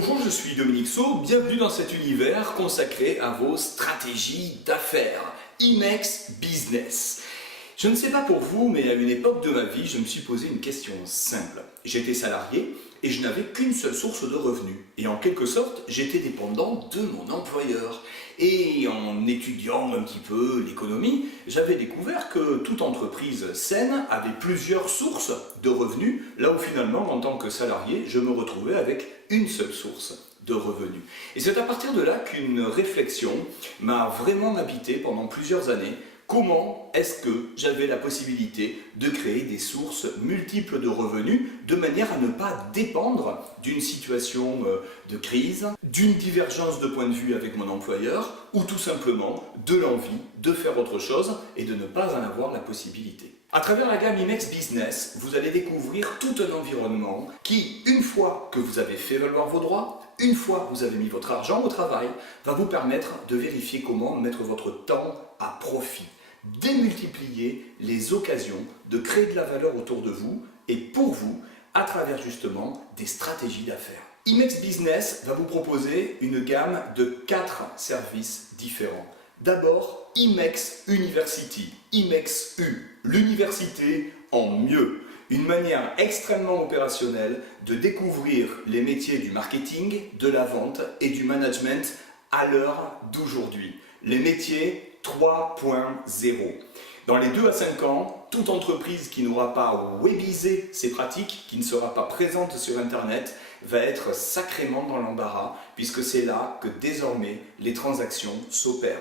Bonjour, je suis Dominique Sau, bienvenue dans cet univers consacré à vos stratégies d'affaires, Imex Business. Je ne sais pas pour vous, mais à une époque de ma vie, je me suis posé une question simple. J'étais salarié et je n'avais qu'une seule source de revenus. Et en quelque sorte, j'étais dépendant de mon employeur. Et en étudiant un petit peu l'économie, j'avais découvert que toute entreprise saine avait plusieurs sources de revenus, là où finalement, en tant que salarié, je me retrouvais avec une seule source de revenus. Et c'est à partir de là qu'une réflexion m'a vraiment habité pendant plusieurs années. Comment est-ce que j'avais la possibilité de créer des sources multiples de revenus de manière à ne pas dépendre d'une situation de crise, d'une divergence de point de vue avec mon employeur ou tout simplement de l'envie de faire autre chose et de ne pas en avoir la possibilité. À travers la gamme Imex Business, vous allez découvrir tout un environnement qui, une fois que vous avez fait valoir vos droits, une fois que vous avez mis votre argent au travail, va vous permettre de vérifier comment mettre votre temps à profit. Démultiplier les occasions de créer de la valeur autour de vous et pour vous à travers justement des stratégies d'affaires. Imex Business va vous proposer une gamme de 4 services différents. D'abord, Imex University, Imex U, l'université en mieux. Une manière extrêmement opérationnelle de découvrir les métiers du marketing, de la vente et du management à l'heure d'aujourd'hui. Les métiers 3.0. Dans les 2 à 5 ans, toute entreprise qui n'aura pas webisé ses pratiques, qui ne sera pas présente sur Internet, va être sacrément dans l'embarras, puisque c'est là que désormais les transactions s'opèrent.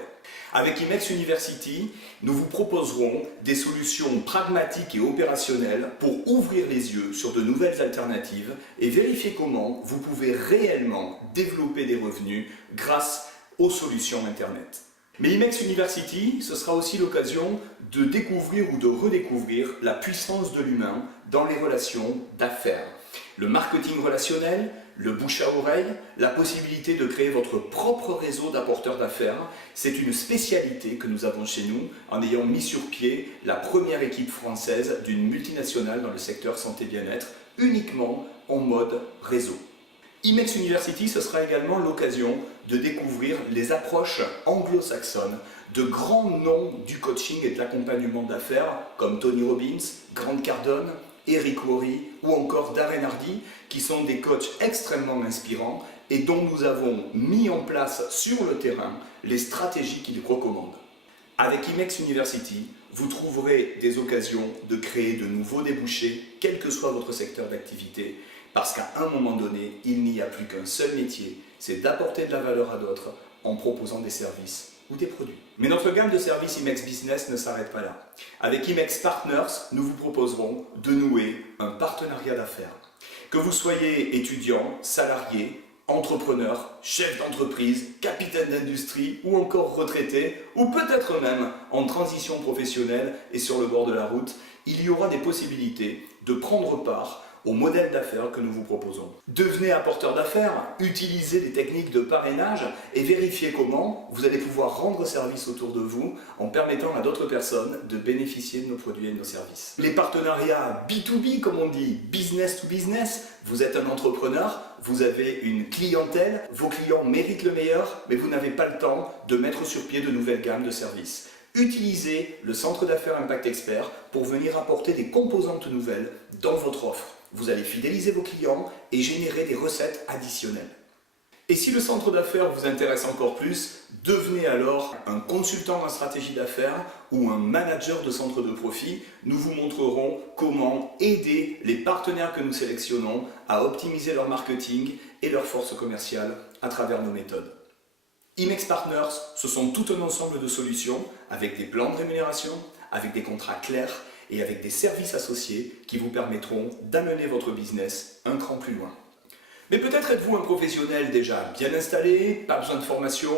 Avec Imex University, nous vous proposerons des solutions pragmatiques et opérationnelles pour ouvrir les yeux sur de nouvelles alternatives et vérifier comment vous pouvez réellement développer des revenus grâce aux solutions Internet. Mais Imex University, ce sera aussi l'occasion de découvrir ou de redécouvrir la puissance de l'humain dans les relations d'affaires. Le marketing relationnel, le bouche à oreille, la possibilité de créer votre propre réseau d'apporteurs d'affaires, c'est une spécialité que nous avons chez nous en ayant mis sur pied la première équipe française d'une multinationale dans le secteur santé-bien-être, uniquement en mode réseau. Imex University, ce sera également l'occasion de découvrir les approches anglo-saxonnes de grands noms du coaching et de l'accompagnement d'affaires comme Tony Robbins, Grant Cardone, Eric Worre ou encore Darren Hardy, qui sont des coachs extrêmement inspirants et dont nous avons mis en place sur le terrain les stratégies qu'ils recommandent. Avec Imex University, vous trouverez des occasions de créer de nouveaux débouchés, quel que soit votre secteur d'activité, parce qu'à un moment donné, il n'y a plus qu'un seul métier, c'est d'apporter de la valeur à d'autres en proposant des services ou des produits. Mais notre gamme de services Imex Business ne s'arrête pas là. Avec Imex Partners, nous vous proposerons de nouer un partenariat d'affaires. Que vous soyez étudiant, salarié, entrepreneur, chef d'entreprise, capitaine d'industrie ou encore retraité, ou peut-être même en transition professionnelle et sur le bord de la route, il y aura des possibilités de prendre part au modèle d'affaires que nous vous proposons. Devenez apporteur d'affaires, utilisez des techniques de parrainage et vérifiez comment vous allez pouvoir rendre service autour de vous en permettant à d'autres personnes de bénéficier de nos produits et de nos services. Les partenariats B2B, comme on dit, business to business, vous êtes un entrepreneur, vous avez une clientèle, vos clients méritent le meilleur, mais vous n'avez pas le temps de mettre sur pied de nouvelles gammes de services. Utilisez le centre d'affaires Impact Expert pour venir apporter des composantes nouvelles dans votre offre. Vous allez fidéliser vos clients et générer des recettes additionnelles. Et si le centre d'affaires vous intéresse encore plus, devenez alors un consultant en stratégie d'affaires ou un manager de centre de profit. Nous vous montrerons comment aider les partenaires que nous sélectionnons à optimiser leur marketing et leur force commerciale à travers nos méthodes. Imex Partners, ce sont tout un ensemble de solutions avec des plans de rémunération, avec des contrats clairs et avec des services associés qui vous permettront d'amener votre business un cran plus loin. Mais peut-être êtes-vous un professionnel déjà bien installé, pas besoin de formation,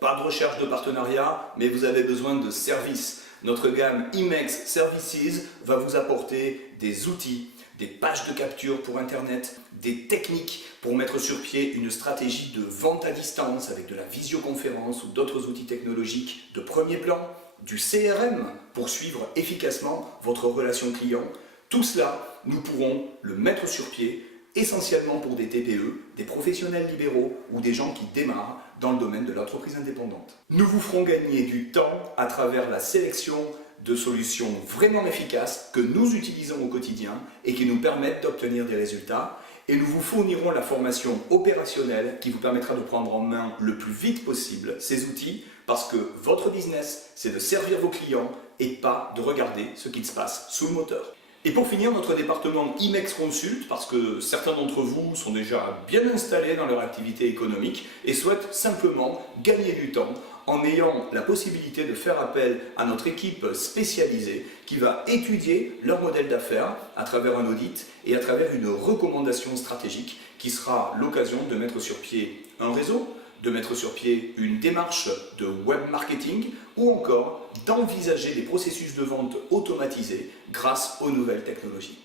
pas de recherche de partenariat, mais vous avez besoin de services. Notre gamme Imex Services va vous apporter des outils, des pages de capture pour Internet, des techniques pour mettre sur pied une stratégie de vente à distance avec de la visioconférence ou d'autres outils technologiques de premier plan, du CRM pour suivre efficacement votre relation client. Tout cela, nous pourrons le mettre sur pied essentiellement pour des TPE, des professionnels libéraux ou des gens qui démarrent dans le domaine de l'entreprise indépendante. Nous vous ferons gagner du temps à travers la sélection de solutions vraiment efficaces que nous utilisons au quotidien et qui nous permettent d'obtenir des résultats. Et nous vous fournirons la formation opérationnelle qui vous permettra de prendre en main le plus vite possible ces outils parce que votre business, c'est de servir vos clients et pas de regarder ce qu'il se passe sous le moteur. Et pour finir, notre département IMEX Consult, parce que certains d'entre vous sont déjà bien installés dans leur activité économique et souhaitent simplement gagner du temps en ayant la possibilité de faire appel à notre équipe spécialisée qui va étudier leur modèle d'affaires à travers un audit et à travers une recommandation stratégique qui sera l'occasion de mettre sur pied un réseau, de mettre sur pied une démarche de web marketing ou encore d'envisager des processus de vente automatisés grâce aux nouvelles technologies.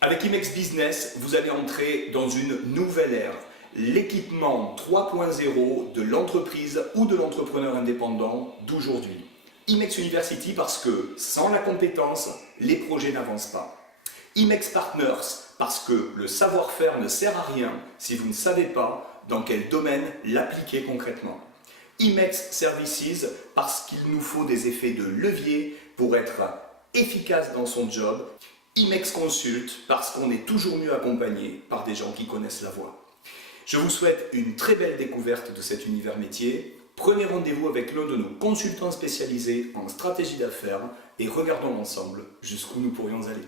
Avec IMEX Business, vous allez entrer dans une nouvelle ère, l'équipement 3.0 de l'entreprise ou de l'entrepreneur indépendant d'aujourd'hui. IMEX University parce que sans la compétence, les projets n'avancent pas. IMEX Partners parce que le savoir-faire ne sert à rien si vous ne savez pas dans quel domaine l'appliquer concrètement. IMEX Services parce qu'il nous faut des effets de levier pour être efficace dans son job. IMEX Consult parce qu'on est toujours mieux accompagné par des gens qui connaissent la voie. Je vous souhaite une très belle découverte de cet univers métier. Prenez rendez-vous avec l'un de nos consultants spécialisés en stratégie d'affaires et regardons ensemble jusqu'où nous pourrions aller.